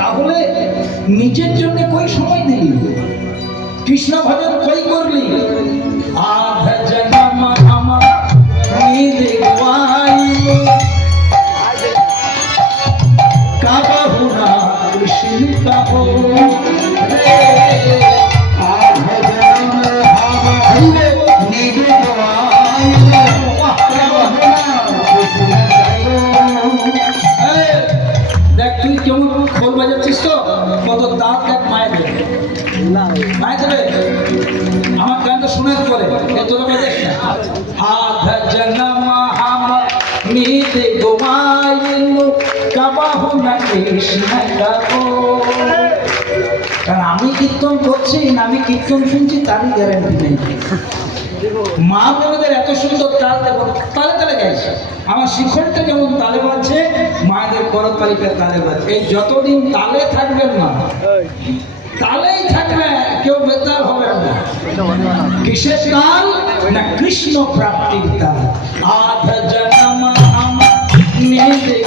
তাহলে নিজের জন্য কই সময় দিলি, কৃষ্ণ ভজন কই করলি? আধা জনম আমার নীলে গোয়াইলো কাবাহু না কৃষ্ণ কাবো রে। আধা জনম আমার নীলে গোয়াইলো কাবাহু না কৃষ্ণ কাবো। দেখ তুই কেমন খোল বাজাচ্ছিস তো, কত দাঁত দেখ মায়ের দেবে, মায়ের দেবে। আমার গানটা শোনার পরে তোরা বাজাস না। আধা জনম আমার নীলে গোয়াইলো কাবাহু না কৃষ্ণ কাবো। কারণ আমি কীর্তন করছি না আমি কীর্তন শুনছি তারই গ্যারান্টি নেই। মা বোনদের এত সুন্দর তাল দেখো, তালে তালে গাইছে। আমার শিক্ষকটা যেমন তালে বাজছে, মায়েদের করতালিকার তালে বাজছে। এই যতদিন তালে থাকবেন না, তালেই থাকবে, কেউ বেতাল হবে না। কিসের তাল? না কৃষ্ণ প্রাপ্তির তাল। আধা জনম আমার নীলে